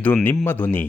ಇದು ನಿಮ್ಮ ಧ್ವನಿ.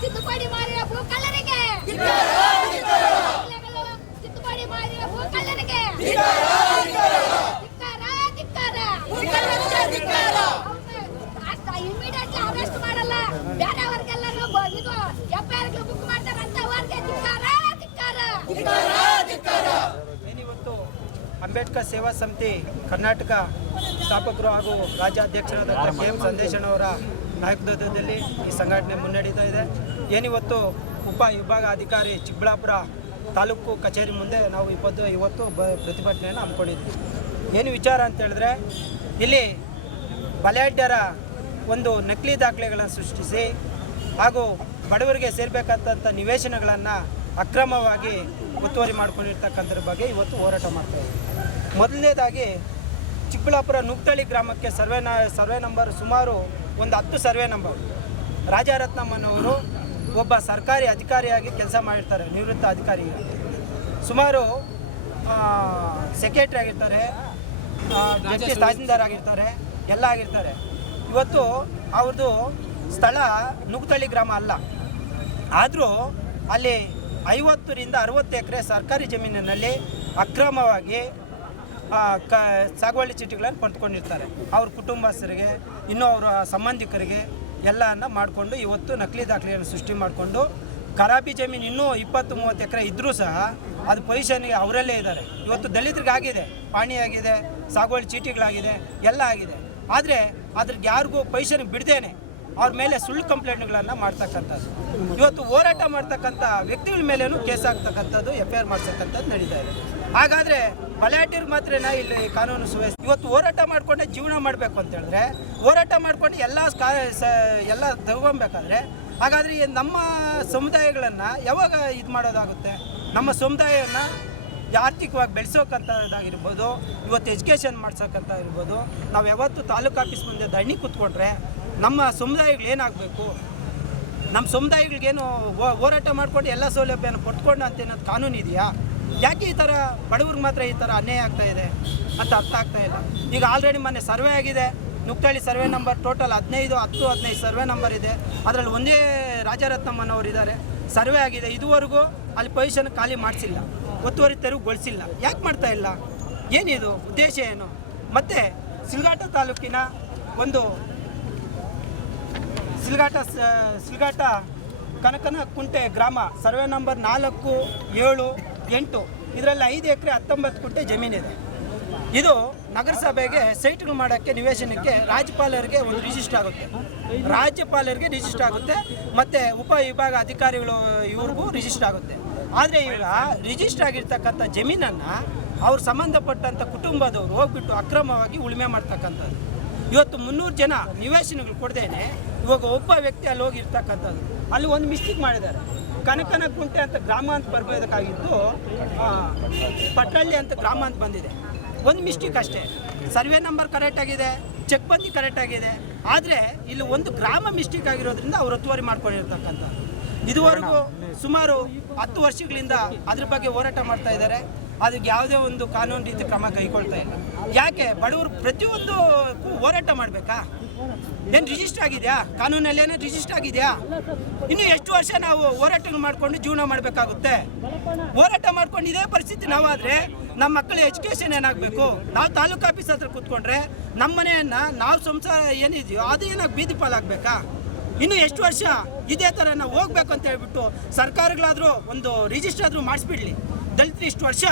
ತಿದ್ದುಪಡಿ ಮಾಡಿದ ಭೂಕಳ್ಳರಿಗೆ ತಿದ್ದುಪಡಿ ಮಾಡಿದ ಭೂಕಳ್ಳರಿಗೆ ಇಮಿಡಿಯೇಟ್ಲಿ ಅರೆಸ್ಟ್ ಮಾಡಲ್ಲ, ಬೇರೆಯವ್ರಿಗೆಲ್ಲರೂ ಇದು ಎಫ್ಐಆರ್ ಬುಕ್ ಮಾಡ್ತಾರಂತ ಅವ್ರಿಗೆ ಏನಿವತ್ತು ಅಂಬೇಡ್ಕರ್ ಸೇವಾ ಸಮಿತಿ ಕರ್ನಾಟಕ ಸ್ಥಾಪಕರು ಹಾಗೂ ರಾಜ್ಯಾಧ್ಯಕ್ಷರಾದ ಕೆ.ಎಂ. ಸಂದೇಶಣ್ಣವರ ನಾಯಕತ್ವದಲ್ಲಿ ಈ ಸಂಘಟನೆ ಮುನ್ನಡೀತಾ ಇದೆ. ಏನಿವತ್ತು ಉಪ ವಿಭಾಗ ಅಧಿಕಾರಿ ಚಿಕ್ಕಬಳ್ಳಾಪುರ ತಾಲೂಕು ಕಚೇರಿ ಮುಂದೆ ನಾವು ಇವತ್ತು ಪ್ರತಿಭಟನೆಯನ್ನು ಹಮ್ಮಿಕೊಂಡಿದ್ವಿ. ಏನು ವಿಚಾರ ಅಂತ ಹೇಳಿದ್ರೆ, ಇಲ್ಲಿ ಬಲಾಢ್ಯರ ಒಂದು ನಕಲಿ ದಾಖಲೆಗಳನ್ನು ಸೃಷ್ಟಿಸಿ ಹಾಗೂ ಬಡವರಿಗೆ ಸೇರಬೇಕಾದಂಥ ನಿವೇಶನಗಳನ್ನು ಅಕ್ರಮವಾಗಿ ಒತ್ತುವರಿ ಮಾಡ್ಕೊಂಡಿರ್ತಕ್ಕಂಥದ್ರ ಬಗ್ಗೆ ಇವತ್ತು ಹೋರಾಟ ಮಾಡ್ತಾಯಿದ್ದೀವಿ. ಮೊದಲನೇದಾಗಿ ಚಿಕ್ಕಬಳ್ಳಾಪುರ ನುಗ್ತಳ್ಳಿ ಗ್ರಾಮಕ್ಕೆ ಸರ್ವೆ ನಂಬರ್ ಸುಮಾರು ಒಂದು 10 ಸರ್ವೆ ನಂಬರ್. ರಾಜಾರತ್ನಮ್ಮನವರು ಒಬ್ಬ ಸರ್ಕಾರಿ ಅಧಿಕಾರಿಯಾಗಿ ಕೆಲಸ ಮಾಡಿರ್ತಾರೆ, ನಿವೃತ್ತ ಅಧಿಕಾರಿ. ಸುಮಾರು ಸೆಕ್ರೆಟ್ರಿ ಆಗಿರ್ತಾರೆ, ಜಸ್ಟಿಸ್ ತಹಸೀಲ್ದಾರ್ ಆಗಿರ್ತಾರೆ, ಎಲ್ಲ ಆಗಿರ್ತಾರೆ. ಇವತ್ತು ಅವ್ರದ್ದು ಸ್ಥಳ ನುಗ್ತಳ್ಳಿ ಗ್ರಾಮ ಅಲ್ಲ, ಆದರೂ ಅಲ್ಲಿ 50ರಿಂದ 60 ಎಕರೆ ಸರ್ಕಾರಿ ಜಮೀನಿನಲ್ಲಿ ಅಕ್ರಮವಾಗಿ ಸಾಗುವಳಿ ಚೀಟಿಗಳನ್ನು ಪಡೆದುಕೊಂಡಿರ್ತಾರೆ. ಅವ್ರ ಕುಟುಂಬಸ್ಥರಿಗೆ, ಇನ್ನೂ ಅವರ ಸಂಬಂಧಿಕರಿಗೆ ಎಲ್ಲವನ್ನು ಮಾಡಿಕೊಂಡು ಇವತ್ತು ನಕಲಿ ದಾಖಲೆಯನ್ನು ಸೃಷ್ಟಿ ಮಾಡಿಕೊಂಡು ಖರಾಬಿ ಜಮೀನು ಇನ್ನೂ 20-30 ಎಕರೆ ಇದ್ದರೂ ಸಹ ಅದು ಪೊಸಿಷನ್ಗೆ ಅವರಲ್ಲೇ ಇದ್ದಾರೆ. ಇವತ್ತು ದಲಿತರಿಗಾಗಿದೆ, ಪಾಣಿಯಾಗಿದೆ, ಸಾಗುವಳಿ ಚೀಟಿಗಳಾಗಿದೆ, ಎಲ್ಲ ಆಗಿದೆ. ಆದರೆ ಅದ್ರಿಗೆ ಯಾರಿಗೂ ಪೊಸಿಷನ್ಗೆ ಬಿಡದೇನೆ ಅವ್ರ ಮೇಲೆ ಸುಳ್ಳು ಕಂಪ್ಲೇಂಟ್ಗಳನ್ನು ಮಾಡ್ತಕ್ಕಂಥದ್ದು, ಇವತ್ತು ಹೋರಾಟ ಮಾಡ್ತಕ್ಕಂಥ ವ್ಯಕ್ತಿಗಳ ಮೇಲೇನೂ ಕೇಸ್ ಆಗ್ತಕ್ಕಂಥದ್ದು, FIR ಮಾಡ್ತಕ್ಕಂಥದ್ದು ನಡೀತಾ ಇದೆ. ಹಾಗಾದರೆ ಬಲಾಢ್ಯರಿಗೆ ಮಾತ್ರ ಇಲ್ಲಿ ಕಾನೂನು ಸುವ್ಯವಸ್ಥೆ. ಇವತ್ತು ಹೋರಾಟ ಮಾಡಿಕೊಂಡೆ ಜೀವನ ಮಾಡಬೇಕು ಅಂತ ಹೇಳಿದ್ರೆ, ಹೋರಾಟ ಮಾಡಿಕೊಂಡು ಎಲ್ಲ ತಗೊಬೇಕಾದ್ರೆ, ಹಾಗಾದರೆ ನಮ್ಮ ಸಮುದಾಯಗಳನ್ನು ಯಾವಾಗ ಇದು ಮಾಡೋದಾಗುತ್ತೆ? ನಮ್ಮ ಸಮುದಾಯವನ್ನು ಆರ್ಥಿಕವಾಗಿ ಬೆಳೆಸೋಕ್ಕಂಥದ್ದಾಗಿರ್ಬೋದು, ಇವತ್ತು ಎಜುಕೇಷನ್ ಮಾಡ್ಸೋಕ್ಕಂಥ ಇರ್ಬೋದು. ನಾವು ಯಾವತ್ತು ತಾಲೂಕು ಆಫೀಸ್ ಮುಂದೆ ಧರಣಿ ಕೂತ್ಕೊಂಡ್ರೆ ನಮ್ಮ ಸಮುದಾಯಗಳೇನಾಗಬೇಕು? ನಮ್ಮ ಸಮುದಾಯಗಳಿಗೇನು ಹೋರಾಟ ಮಾಡ್ಕೊಂಡು ಎಲ್ಲ ಸೌಲಭ್ಯನ ಪಡ್ಕೊಂಡು ಅಂತ ಏನಾದ್ರು ಕಾನೂನು ಇದೆಯಾ? ಯಾಕೆ ಈ ಥರ ಬಡವ್ರಿಗೆ ಮಾತ್ರ ಈ ಥರ ಅನ್ಯಾಯ ಆಗ್ತಾ ಇದೆ ಅಂತ ಅರ್ಥ ಆಗ್ತಾ ಇಲ್ಲ. ಈಗ ಆಲ್ರೆಡಿ ಮೊನ್ನೆ ಸರ್ವೆ ಆಗಿದೆ, Nugthalli survey number total 15 survey number ಇದೆ. ಅದರಲ್ಲಿ ಒಂದೇ ರಾಜಾರತ್ನಮ್ಮನವರು ಇದ್ದಾರೆ, ಸರ್ವೆ ಆಗಿದೆ. ಇದುವರೆಗೂ ಅಲ್ಲಿ ಪೊಸಿಷನ್ ಖಾಲಿ ಮಾಡಿಸಿಲ್ಲ, ಒತ್ತುವರಿ ತೆರವುಗೊಳಿಸಿಲ್ಲ. ಯಾಕೆ ಮಾಡ್ತಾ ಇಲ್ಲ? ಏನಿದು ಉದ್ದೇಶ ಏನು? ಮತ್ತು ಸಿಲ್ಘಾಟ ತಾಲೂಕಿನ ಒಂದು ಸಿಲ್ಘಾಟ ಕನಕನಕುಂಟೆ ಗ್ರಾಮ ಸರ್ವೆ ನಂಬರ್ 4, 7, 8 ಇದರಲ್ಲಿ 5 ಎಕರೆ 19 ಗುಂಟೆ ಜಮೀನಿದೆ. ಇದು ನಗರಸಭೆಗೆ ಸೈಟ್ಗಳು ಮಾಡೋಕ್ಕೆ ನಿವೇಶನಕ್ಕೆ ರಾಜ್ಯಪಾಲರಿಗೆ ಒಂದು ರಿಜಿಸ್ಟರ್ ಆಗುತ್ತೆ, ಮತ್ತು ಉಪ ವಿಭಾಗ ಅಧಿಕಾರಿಗಳು ಇವ್ರಿಗೂ ರಿಜಿಸ್ಟರ್ ಆಗುತ್ತೆ. ಆದರೆ ಈಗ ರಿಜಿಸ್ಟರ್ ಆಗಿರ್ತಕ್ಕಂಥ ಜಮೀನನ್ನು ಅವ್ರು ಸಂಬಂಧಪಟ್ಟಂಥ ಕುಟುಂಬದವರು ಹೋಗ್ಬಿಟ್ಟು ಅಕ್ರಮವಾಗಿ ಉಳುಮೆ ಮಾಡ್ತಕ್ಕಂಥದ್ದು. ಇವತ್ತು 300 ಜನ ನಿವೇಶನಗಳು ಕೊಡದೇನೆ ಇವಾಗ ಒಬ್ಬ ವ್ಯಕ್ತಿ ಅಲ್ಲಿ ಹೋಗಿರ್ತಕ್ಕಂಥದ್ದು. ಅಲ್ಲಿ ಒಂದು ಮಿಸ್ಟೇಕ್ ಮಾಡಿದ್ದಾರೆ, ಕನಕನಕುಂಟೆ ಅಂತ ಗ್ರಾಮ ಅಂತ ಬರಬೇಕಾಗಿದ್ದು ಪಟ್ರಳ್ಳಿ ಅಂತ ಗ್ರಾಮ ಅಂತ ಬಂದಿದೆ. ಒಂದು ಮಿಸ್ಟೇಕ್ ಅಷ್ಟೇ. ಸರ್ವೆ ನಂಬರ್ ಕರೆಕ್ಟ್ ಆಗಿದೆ, ಚೆಕ್ಬಂದಿ ಕರೆಕ್ಟ್ ಆಗಿದೆ. ಆದರೆ ಇಲ್ಲಿ ಒಂದು ಗ್ರಾಮ ಮಿಸ್ಟೇಕ್ ಆಗಿರೋದ್ರಿಂದ ಅವ್ರು ಒತ್ತುವರಿ ಮಾಡ್ಕೊಂಡಿರ್ತಕ್ಕಂಥ ಇದುವರೆಗೂ ಸುಮಾರು 10 ವರ್ಷಗಳಿಂದ ಅದ್ರ ಬಗ್ಗೆ ಹೋರಾಟ ಮಾಡ್ತಾ ಇದ್ದಾರೆ. ಅದಕ್ಕೆ ಯಾವುದೇ ಒಂದು ಕಾನೂನು ರೀತಿ ಕ್ರಮ ಕೈಗೊಳ್ತಾ ಇಲ್ಲ. ಯಾಕೆ ಬಡವರು ಪ್ರತಿಯೊಂದು ಹೋರಾಟ ಮಾಡಬೇಕಾ? ಏನು ರಿಜಿಸ್ಟರ್ ಆಗಿದೆಯಾ? ಕಾನೂನಲ್ಲಿ ಏನೋ ರಿಜಿಸ್ಟರ್ ಆಗಿದೆಯಾ? ಇನ್ನು ಎಷ್ಟು ವರ್ಷ ನಾವು ಹೋರಾಟಗಳು ಮಾಡಿಕೊಂಡು ಜೀವನ ಮಾಡಬೇಕಾಗುತ್ತೆ? ಹೋರಾಟ ಮಾಡ್ಕೊಂಡು ಇದೇ ಪರಿಸ್ಥಿತಿ ನಾವಾದರೆ ನಮ್ಮ ಮಕ್ಕಳ ಎಜುಕೇಷನ್ ಏನಾಗಬೇಕು? ನಾವು ತಾಲೂಕು ಆಫೀಸ್ ಹತ್ರ ಕೂತ್ಕೊಂಡ್ರೆ ನಮ್ಮ ಮನೆಯನ್ನು ನಾವು ಸಂಸಾರ ಏನಿದೆಯೋ ಅದು ಏನಾಗಿ ಬೀದಿ ಪಾಲಾಗಬೇಕಾ? ಇನ್ನು ಎಷ್ಟು ವರ್ಷ ಇದೇ ಥರ ನಾವು ಹೋಗ್ಬೇಕು ಅಂತ ಹೇಳ್ಬಿಟ್ಟು ಸರ್ಕಾರಗಳಾದರೂ ಒಂದು ರಿಜಿಸ್ಟರ್ ಆದರೂ ಮಾಡಿಸ್ಬಿಡ್ಲಿ. ದಲಿತರು ಇಷ್ಟು ವರ್ಷ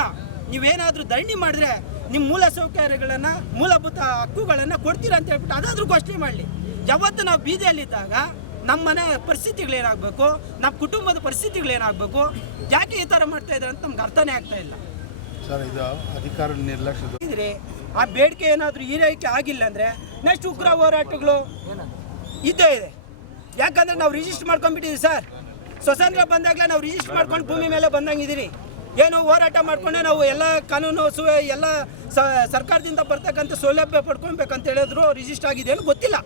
ನೀವೇನಾದರೂ ಧರಣಿ ಮಾಡಿದ್ರೆ ನಿಮ್ಮ ಮೂಲ ಸೌಕರ್ಯಗಳನ್ನು ಮೂಲಭೂತ ಹಕ್ಕುಗಳನ್ನು ಕೊಡ್ತೀರಾ ಅಂತ ಹೇಳ್ಬಿಟ್ಟು ಅದಾದರೂ ಘೋಷಣೆ ಮಾಡಲಿ. ಯಾವತ್ತು ನಾವು ಬೀದಿಯಲ್ಲಿದ್ದಾಗ ನಮ್ಮ ಮನೆ ಪರಿಸ್ಥಿತಿಗಳೇನಾಗಬೇಕು, ನಮ್ಮ ಕುಟುಂಬದ ಪರಿಸ್ಥಿತಿಗಳೇನಾಗಬೇಕು, ಯಾಕೆ ಈ ಥರ ಮಾಡ್ತಾ ಇದ್ದಾರೆ ಅಂತ ನಮ್ಗೆ ಅರ್ಥನೇ ಆಗ್ತಾ ಇಲ್ಲ ಸರ್. ಇದು ಅಧಿಕಾರ ನಿರ್ಲಕ್ಷ್ಯ ಇದ್ರೆ ಆ ಬೇಡಿಕೆ ಏನಾದರೂ ಈರೈಕೆ ಆಗಿಲ್ಲ ಅಂದರೆ ನೆಕ್ಸ್ಟ್ ಉಗ್ರ ಹೋರಾಟಗಳು ಇದ್ದೇ ಇದೆ. ಯಾಕಂದರೆ ನಾವು ರಿಜಿಸ್ಟರ್ ಮಾಡ್ಕೊಂಡ್ಬಿಟ್ಟಿದ್ದೀವಿ ಸರ್. ಸ್ವತಂತ್ರ ಬಂದಾಗಲೇ ನಾವು ರಿಜಿಸ್ಟರ್ ಮಾಡ್ಕೊಂಡು ಭೂಮಿ ಮೇಲೆ ಬಂದಂಗಿದ್ದೀರಿ. ಏನು ಹೋರಾಟ ಮಾಡಿಕೊಂಡೆ ನಾವು ಎಲ್ಲ ಕಾನೂನು ಎಲ್ಲ ಸರ್ಕಾರದಿಂದ ಬರ್ತಕ್ಕಂಥ ಸೌಲಭ್ಯ ಪಡ್ಕೊಬೇಕಂತ ಹೇಳಿದ್ರು ರಿಜಿಸ್ಟರ್ ಆಗಿದೆ ಏನು ಗೊತ್ತಿಲ್ಲ,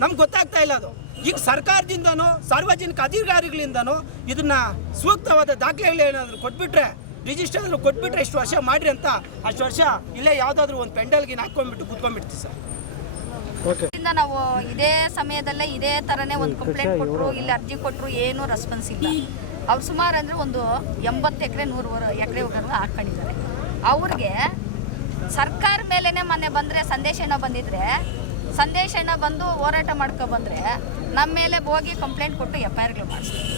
ನಮ್ಗೆ ಗೊತ್ತಾಗ್ತಾ ಇಲ್ಲ. ಅದು ಈಗ ಸರ್ಕಾರದಿಂದನೋ ಸಾರ್ವಜನಿಕ ಅಧಿಕಾರಿಗಳಿಂದನೋ ಇದನ್ನು ಸೂಕ್ತವಾದ ದಾಖಲೆಗಳು ಏನಾದರೂ ಕೊಟ್ಬಿಟ್ರೆ, ರಿಜಿಸ್ಟರ್ ಆದರೂ ಕೊಟ್ಬಿಟ್ರೆ ಇಷ್ಟು ವರ್ಷ ಮಾಡಿರಿ ಅಂತ ಅಷ್ಟು ವರ್ಷ ಇಲ್ಲೇ ಯಾವುದಾದ್ರೂ ಒಂದು ಪೆಂಡಲ್ಗೆ ಹಾಕ್ಕೊಂಡ್ಬಿಟ್ಟು ಕೂತ್ಕೊಂಡ್ಬಿಡ್ತೀವಿ ಸರ್. ನಾವು ಇದೇ ಸಮಯದಲ್ಲೇ ಇದೇ ಥರನೇ ಒಂದು ಕಂಪ್ಲೇಂಟ್ ಕೊಟ್ಟರು, ಇಲ್ಲಿ ಅರ್ಜಿ ಕೊಟ್ಟರು, ಏನೂ ರೆಸ್ಪಾನ್ಸ್ ಇಲ್ಲ. ಅವ್ರು ಸುಮಾರು ಅಂದರೆ ಒಂದು 80 ಎಕರೆ 100 ಎಕರೆವರೆಗೂ ಹಾಕ್ಕೊಂಡಿದ್ದಾರೆ. ಅವ್ರಿಗೆ ಸರ್ಕಾರ ಮೇಲೇ ಮೊನ್ನೆ ಬಂದರೆ ಸಂದೇಶನ ಬಂದಿದ್ರೆ, ಸಂದೇಶನ ಬಂದು ಹೋರಾಟ ಮಾಡ್ಕೊಬಂದರೆ ನಮ್ಮ ಮೇಲೆ ಹೋಗಿ ಕಂಪ್ಲೇಂಟ್ ಕೊಟ್ಟು FIRಗಳು ಮಾಡಿಸ್ತೀವಿ.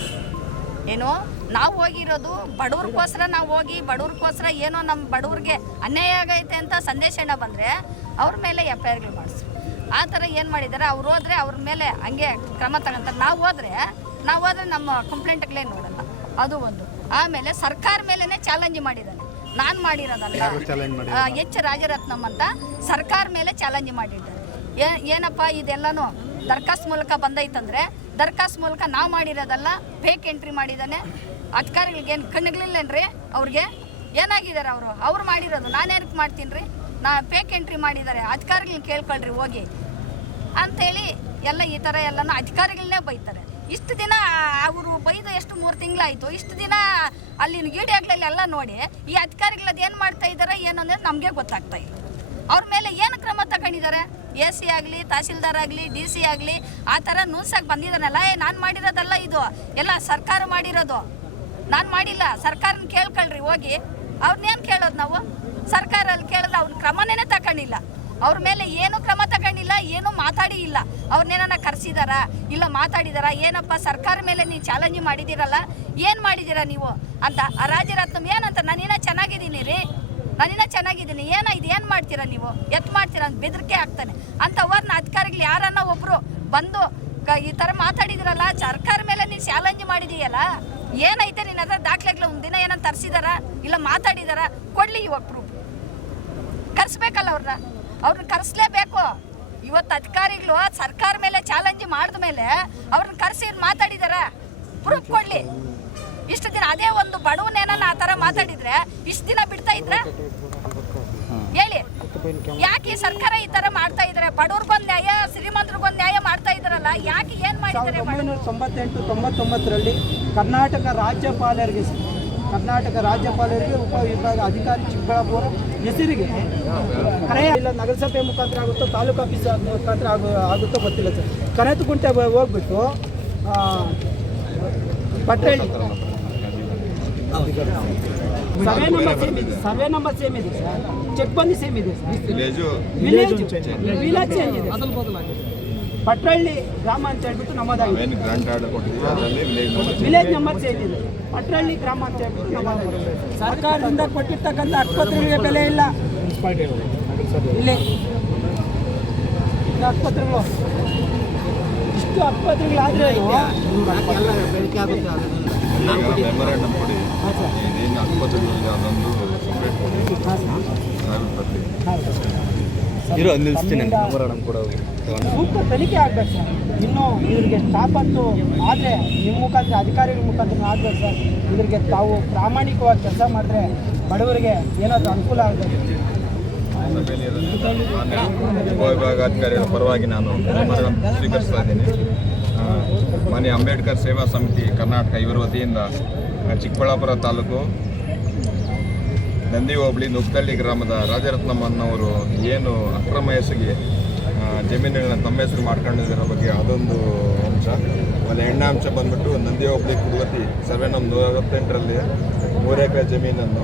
ಏನು ನಾವು ಹೋಗಿರೋದು ಬಡವ್ರಿಗೋಸ್ಕರ, ನಾವು ಹೋಗಿ ಬಡವ್ರಿಗೋಸ್ಕರ ಏನೋ ನಮ್ಮ ಬಡವ್ರಿಗೆ ಅನ್ಯಾಯ ಆಗೈತೆ ಅಂತ ಸಂದೇಶನ ಬಂದರೆ ಅವ್ರ ಮೇಲೆ FIRಗಳು ಮಾಡಿಸ್ತೀವಿ. ಆ ಥರ ಏನು ಮಾಡಿದ್ದಾರೆ, ಅವ್ರು ಹೋದರೆ ಅವ್ರ ಮೇಲೆ ಹಂಗೆ ಕ್ರಮ ತಗೊಂತಾರೆ. ನಾವು ಹೋದರೆ ನಮ್ಮ ಕಂಪ್ಲೇಂಟ್ಗಳೇ ನೋಡಲ್ಲ, ಅದು ಒಂದು. ಆಮೇಲೆ ಸರ್ಕಾರ ಮೇಲೇ ಚಾಲೆಂಜ್ ಮಾಡಿದ್ದಾನೆ, ನಾನು ಮಾಡಿರೋದಲ್ಲ. ಎಚ್ ರಾಜರತ್ನಂ ಅಂತ ಸರ್ಕಾರ ಮೇಲೆ ಚಾಲೆಂಜ್ ಮಾಡಿದ್ದಾರೆ. ಏನಪ್ಪ ಇದೆಲ್ಲನೂ ದರ್ಖಾಸ್ತು ಮೂಲಕ ಬಂದೈತಂದರೆ ದರ್ಖಾಸ್ತು ಮೂಲಕ ನಾವು ಮಾಡಿರೋದಲ್ಲ, ಫೇಕ್ ಎಂಟ್ರಿ ಮಾಡಿದ್ದಾನೆ. ಅಧಿಕಾರಿಗಳಿಗೇನು ಕಣ್ಣುಗಳಿಲ್ಲೇನ್ರಿ? ಅವ್ರಿಗೆ ಏನಾಗಿದ್ದಾರೆ? ಅವ್ರು ಮಾಡಿರೋದು ನಾನೇನಕ್ಕೆ ಮಾಡ್ತೀನಿ ರೀ? ಫೇಕ್ ಎಂಟ್ರಿ ಮಾಡಿದ್ದಾರೆ, ಅಧಿಕಾರಿಗಳನ್ನ ಕೇಳ್ಕೊಳ್ರಿ ಹೋಗಿ ಅಂಥೇಳಿ ಎಲ್ಲ ಈ ಥರ ಎಲ್ಲನೂ ಅಧಿಕಾರಿಗಳನ್ನೇ ಬೈತಾರೆ. ಇಷ್ಟು ದಿನ ಅವರು ಬೈದು ಎಷ್ಟು 3 ತಿಂಗಳಾಯಿತು. ಇಷ್ಟು ದಿನ ಅಲ್ಲಿನ ಗೀಡಿಯಾಗ್ಲಲ್ಲಿ ಎಲ್ಲ ನೋಡಿ ಈ ಅಧಿಕಾರಿಗಳದ್ದು ಏನು ಮಾಡ್ತಾ ಇದ್ದಾರೆ ಏನು ಅಂದರೆ ನಮಗೆ ಗೊತ್ತಾಗ್ತಾ ಇಲ್ಲ. ಅವ್ರ ಮೇಲೆ ಏನು ಕ್ರಮ ತಗೊಂಡಿದ್ದಾರೆ? AC ಆಗಲಿ, ತಹಸೀಲ್ದಾರ್ ಆಗಲಿ, DC ಆಗಲಿ ಆ ಥರ ನ್ಯೂಸಾಗಿ ಬಂದಿದ್ದಾನಲ್ಲ, ನಾನು ಮಾಡಿರೋದಲ್ಲ, ಇದು ಎಲ್ಲ ಸರ್ಕಾರ ಮಾಡಿರೋದು, ನಾನು ಮಾಡಿಲ್ಲ. ಸರ್ಕಾರನ ಕೇಳ್ಕೊಳ್ರಿ ಹೋಗಿ. ಅವ್ರನ್ನೇನು ಕೇಳೋದು ನಾವು? ಸರ್ಕಾರಲ್ಲಿ ಕೇಳಿದ್ರೆ ಅವ್ರ ಕ್ರಮನೇ ತಗೊಂಡಿಲ್ಲ. ಅವ್ರ ಮೇಲೆ ಏನು ಕ್ರಮ ತಗೊಂಡಿಲ್ಲ, ಏನು ಮಾತಾಡಿ ಇಲ್ಲ. ಅವ್ರನ್ನೇನ ಕರೆಸಿದಾರ ಇಲ್ಲ ಮಾತಾಡಿದಾರ? ಏನಪ್ಪ ಸರ್ಕಾರ ಮೇಲೆ ನೀವು ಚಾಲೆಂಜ್ ಮಾಡಿದ್ದೀರಲ್ಲ, ಏನು ಮಾಡಿದ್ದೀರಾ ನೀವು ಅಂತ. ಆ ರಾಜರತ್ನಂ ಏನಂತ, ನಾನಿನ್ನ ಚೆನ್ನಾಗಿದ್ದೀನಿ ರೀ, ನಾನಿನ್ನ ಚೆನ್ನಾಗಿದ್ದೀನಿ, ಏನಾಯ್ತು, ಏನು ಮಾಡ್ತೀರಾ ನೀವು, ಮಾಡ್ತೀರಾ ಅಂತ ಬೆದರಿಕೆ ಆಗ್ತಾನೆ. ಅಂಥವ್ರನ್ನ ಅಧಿಕಾರಿಗಳು ಯಾರನ್ನ ಒಬ್ಬರು ಬಂದು ಈ ಥರ ಮಾತಾಡಿದಿರಲ್ಲ, ಸರ್ಕಾರ ಮೇಲೆ ನೀವು ಚಾಲೆಂಜ್ ಮಾಡಿದೀಯಲ್ಲ, ಏನೈತೆ ನಿನ್ನ ಹತ್ರ ದಾಖಲೆಗಳು? ಒಂದಿನ ಏನಂತ ತರಿಸಿದಾರ ಇಲ್ಲ ಮಾತಾಡಿದಾರ? ಕೊಡಲಿ ಇವಾಗ ಪ್ರೂಫ್. ಕರೆಸ್ಬೇಕಲ್ಲ ಅವ್ರನ್ನ ಕರೆಸ್ಲೇಬೇಕು. ಇವತ್ತು ಅಧಿಕಾರಿಗಳು ಸರ್ಕಾರ ಮೇಲೆ ಚಾಲೆಂಜ್ ಮಾಡಿದ ಮೇಲೆ ಅವ್ರನ್ನ ಕರೆಸಿ ಮಾತಾಡಿದಾರ, ಪ್ರೂಫ್ ಕೊಡಲಿ. ಇಷ್ಟು ದಿನ ಅದೇ ಒಂದು ಬಡವನೇನ ಆ ಥರ ಮಾತಾಡಿದ್ರೆ ಇಷ್ಟು ದಿನ ಬಿಡ್ತಾ ಇದ್ರೆ ಹೇಳಿ? ಯಾಕೆ ಈ ಸರ್ಕಾರ ಈ ಥರ ಮಾಡ್ತಾ ಇದ್ದಾರೆ? ಬಡವ್ರಿಗೊಂದು ನ್ಯಾಯ, ಶ್ರೀಮಂತರಿಗೊಂದು ನ್ಯಾಯ ಮಾಡ್ತಾ ಇದ್ದಾರಲ್ಲ, ಯಾಕೆ? ಏನು ಮಾಡಿದ್ದಾರೆ? 1998-99ರಲ್ಲಿ ಕರ್ನಾಟಕ ರಾಜ್ಯಪಾಲರಿಗೆ ಉಪವಿಭಾಗ ಅಧಿಕಾರಿ ಚಿಕ್ಕಬಳ್ಳಾಪುರ ಹೆಸರಿಗೆ ಕರೆ ಇಲ್ಲ, ನಗರಸಭೆ ಮುಖಾಂತರ ಆಗುತ್ತೋ ತಾಲೂಕು ಆಫೀಸ್ ಮುಖಾಂತರ ಆಗುತ್ತೋ ಗೊತ್ತಿಲ್ಲ ಸರ್. ಕನೆತುಕುಂಟೆ ಹೋಗ್ಬಿಟ್ಟು ಪಟ್ರೇಳಿ ಸರ್ವೆ ನಂಬರ್ ಸೇಮ್ ಇದೆ ಸರ್, ಚೆಕ್ ಬಂದು ಸೇಮ್ ಇದೆ ಸರ್, ವಿಲೇಜ್ ಚೇಂಜ್ ಇದೆ. ಪಟ್ರಳ್ಳಿ ಗ್ರಾಮ ಅಂತ ಹೇಳ್ಬಿಟ್ಟು ನಮ್ಮದಾಗಿದೆ, ವಿಲೇಜ್ ನಂಬರ್ ಚೇಂಜ್ ಇದೆ. ಪಟ್ರಳ್ಳಿ ಗ್ರಾಮ ಅಂತ ಹೇಳ್ಬಿಟ್ಟು ನಮ್ಮದಾಗಿದೆ. ಸರ್ಕಾರದಿಂದ ಕೊಟ್ಟಿರ್ತಕ್ಕಂಥ ಆಸ್ಪತ್ರೆಗಳಿಗೆ ಬೆಲೆ ಇಲ್ಲ ಇಲ್ಲಿ. ಆಸ್ಪತ್ರೆಗಳು ಇಷ್ಟು ಆಸ್ಪತ್ರೆಗಳಾದ್ರೆ ಬೆಳಕೆ ಆಗುತ್ತೆ. ಸೂಕ್ತ ತನಿಖೆ ಆಗ್ಬೇಕು ಸರ್. ಇನ್ನು ಇವ್ರಿಗೆ ಸ್ಟಾಪ್ ಅಂತೂ ಆದರೆ ನಿಮ್ಮ ಮುಖಾಂತರ ಅಧಿಕಾರಿಗಳ ಮುಖಾಂತರ ಆಗ್ಬೇಕು ಸರ್. ಇವ್ರಿಗೆ ತಾವು ಪ್ರಾಮಾಣಿಕವಾಗಿ ಕೆಲಸ ಮಾಡಿದ್ರೆ ಬಡವರಿಗೆ ಏನಾದರೂ ಅನುಕೂಲ ಆಗಬೇಕು. ಸಭೆಯಲ್ಲಿ ಇರೋದ್ರಿಂದ ಮಾನ್ಯ ಉಪವಿಭಾಗಾಧಿಕಾರಿಗಳ ಪರವಾಗಿ ನಾನು ಮನವಿಯನ್ನು ಸ್ವೀಕರಿಸ್ತಾ ಇದ್ದೀನಿ. ಮಾನ್ಯ ಅಂಬೇಡ್ಕರ್ ಸೇವಾ ಸಮಿತಿ ಕರ್ನಾಟಕ ಇವರ ವತಿಯಿಂದ ಚಿಕ್ಕಬಳ್ಳಾಪುರ ತಾಲೂಕು ನಂದಿ ಹೋಬಳಿ ನುಗ್ತಳ್ಳಿ ಗ್ರಾಮದ ರಾಜರತ್ನಮ್ಮನವರು ಏನು ಅಕ್ರಮ ಎಸಗಿ ಜಮೀನುಗಳನ್ನ ತಮ್ಮ ಹೆಸರು ಮಾಡ್ಕೊಂಡಿದ್ದರ ಬಗ್ಗೆ ಅದೊಂದು ಅಂಶ. ಆಮೇಲೆ ಎಣ್ಣೆ ಅಂಶ ಬಂದ್ಬಿಟ್ಟು ನಂದಿ ಹೋಬಳಿ ಕುರುವತಿ ಸರ್ವೆ ನಂಬರ್ 158ರಲ್ಲಿ 3 ಎಕರೆ ಜಮೀನನ್ನು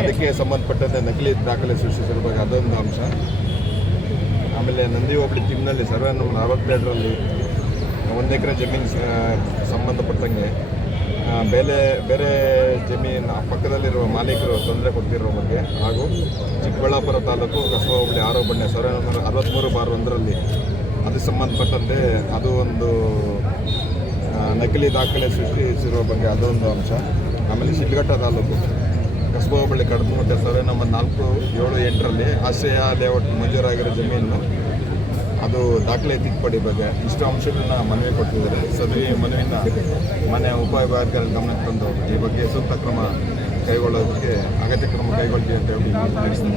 ಅದಕ್ಕೆ ಸಂಬಂಧಪಟ್ಟಂತೆ ನಕಲಿ ದಾಖಲೆ ಸೃಷ್ಟಿಸಿರೋ ಬಗ್ಗೆ ಅದೊಂದು ಅಂಶ. ಆಮೇಲೆ ನಂದಿ ಹೋಬಳಿ ತಿಮ್ಮನಹಳ್ಳಿ ಸರ್ವೆ ನಂಬರ್ 62ರಲ್ಲಿ 1 ಎಕರೆ ಜಮೀನು ಸಂಬಂಧಪಟ್ಟಂಗೆ ಬೇರೆ ಜಮೀನು ಪಕ್ಕದಲ್ಲಿರುವ ಮಾಲೀಕರು ತೊಂದರೆ ಕೊಡ್ತಿರೋ ಬಗ್ಗೆ, ಹಾಗೂ ಚಿಕ್ಕಬಳ್ಳಾಪುರ ತಾಲೂಕು ಕಸಬಾ ಹೋಬಳಿ 6 ಬಣ್ಣೆ ಸರ್ವೆ ನಂಬರ್ 63/1ರಲ್ಲಿ ಅದಕ್ಕೆ ಸಂಬಂಧಪಟ್ಟಂತೆ ಅದು ಒಂದು ನಕಲಿ ದಾಖಲೆ ಸೃಷ್ಟಿಸಿರುವ ಬಗ್ಗೆ ಅದೊಂದು ಅಂಶ. ಆಮೇಲೆ ಶಿಡ್ಲಘಟ್ಟ ತಾಲೂಕು ಕಸಬಾ ಹೋಬಳಿ ಕಡದಮುಟ್ಟೆ ಸರ್ವೆ ನಂಬರ್ 478ರಲ್ಲಿ ಆಶ್ರಯ ಲೇಔಟ್ ಮಂಜೂರಾಗಿರೋ ಜಮೀನು ಅದು ದಾಖಲೆ ತಿದ್ದುಪಡಿ ಬಗ್ಗೆ ಇಷ್ಟು ಅಂಶಗಳನ್ನ ಮನವಿ ಕೊಟ್ಟಿದ್ದಾರೆ. ಸದರಿ ಮನವಿನ ಮನೆ ಉಪವಿಭಾಗಾಧಿಕಾರಿ ಗಮನಕ್ಕೆ ತಂದು ಈ ಬಗ್ಗೆ ಸೂಕ್ತ ಕ್ರಮ ಕೈಗೊಳ್ಳೋದಕ್ಕೆ ಅಗತ್ಯ ಕ್ರಮ ಕೈಗೊಳ್ತೀವಿ ಅಂತ ಹೇಳಿ ತಿಳಿಸ್ತೀನಿ.